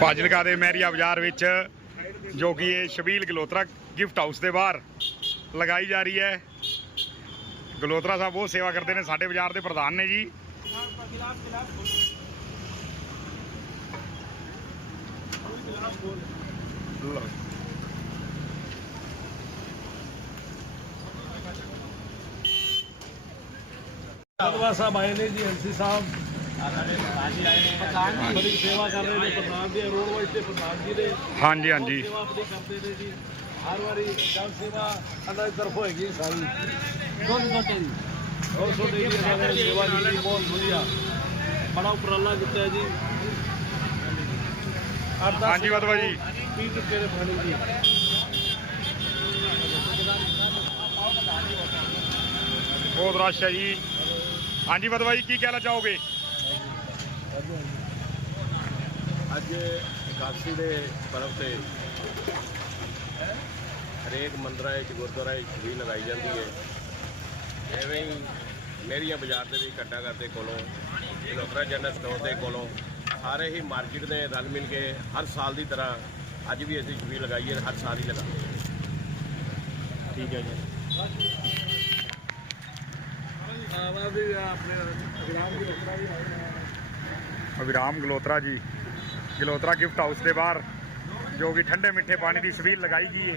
ਫਾਜ਼ਿਲਕਾ ਦੇ ਮਹਿਰੀਆ ਬਾਜ਼ਾਰ ਵਿੱਚ ਜੋ ਕਿ ਇਹ ਸ਼ਬੀਲ ਗਲੋਤਰਾ ਗਿਫਟ ਹਾਊਸ ਦੇ ਬਾਹਰ ਲਗਾਈ ਜਾ ਰਹੀ ਹੈ। ਗਲੋਤਰਾ ਸਾਹਿਬ ਬਹੁਤ ਸੇਵਾ ਕਰਦੇ ਨੇ, ਸਾਡੇ ਬਾਜ਼ਾਰ ਦੇ ਪ੍ਰਧਾਨ ਨੇ ਜੀ। ਸਾਹਿਬ ਆਏ ਨੇ ਜੀ ਐਮਸੀ ਸਾਹਿਬ। ਬੜੀ ਸੇਵਾ ਕਰ ਰਹੇ ਨੇ ਪ੍ਰਧਾਨ ਦੀ ਰੋਡ ਵਾਈਜ਼ ਤੇ ਪ੍ਰਧਾਨ ਜੀ ਦੇ ਹਾਂਜੀ ਹਾਂਜੀ। ਸੇਵਾ ਆਪਣੀ ਕਰਦੇ ਨੇ ਜੀ। ਹਰ ਵਾਰੀ ਜਨ ਸੇਵਾ ਸਾਡਾ ਇਸ ਤਰਫ ਹੋਏਗੀ ਸਾਰੀ। ਦੁੱਧ ਬੱਟੇ ਜੀ। ਬਹੁਤ ਛੋਟੀ ਜੀ ਇਹਨਾਂ ਨੇ ਸੇਵਾ ਕੀਤੀ ਬਹੁਤ ਵਧੀਆ। ਬੜਾ ਉਪਰਾਲਾ ਕੀਤਾ ਹੈ ਜੀ ਹਾਂਜੀ ਬਦਵਾ ਜੀ। ਪੀ ਚੁੱਕੇ ਨੇ ਪਾਣੀ ਜੀ। ਬਹੁਤ ਰਸ਼ ਹੈ ਜੀ। ਹਾਂਜੀ ਬਦਵਾ ਜੀ ਕੀ ਕਹਿਣਾ ਚਾਹੋਗੇ? ਅੱਜ ਇਕਾਦਸ਼ੀ ਦੇ ਪਰਵ ਤੇ ਹਰੇਕ ਮੰਦਰਾਂ ਵਿੱਚ ਗੁਰਦੁਆਰਾ ਵਿੱਚ ਵੀ ਲਗਾਈ ਜਾਂਦੀ ਹੈ। ਐਵੇਂ ਹੀ ਮੇਰੀਆਂ ਬਾਜ਼ਾਰ ਦੇ ਵਿੱਚ ਘੱਟਾ ਕਰਦੇ ਕੋਲੋਂ, ਲੋਕਰਾ ਜਨਰਲ ਸਟੋਰ ਦੇ ਕੋਲੋਂ ਸਾਰੇ ਹੀ ਮਾਰਕੀਟ ਦੇ ਰਲ ਮਿਲ ਕੇ ਹਰ ਸਾਲ ਦੀ ਤਰ੍ਹਾਂ ਅੱਜ ਵੀ ਅਸੀਂ ਛਬੀਲ ਲਗਾਈ ਹੈ ਹਰ ਸਾਲ ਹੀ ਲਗਾਉਂਦੇ ਠੀਕ ਹੈ ਜੀ। ਆਵਾ ਵੀ ਆਪਣੇ ਗੁਲਾਮ ਜੀ ਰੋਕੜਾ ਵੀ ਆਏ ਨੇ ਗਲੋਤਰਾ ਜੀ। ਗਲੋਤਰਾ ਗਿਫਟ ਹਾਊਸ ਦੇ ਬਾਹਰ, ਜੋ ਕਿ ਠੰਡੇ ਮਿੱਠੇ ਪਾਣੀ ਦੀ ਛਬੀਲ ਲਗਾਈ ਗਈ ਹੈ।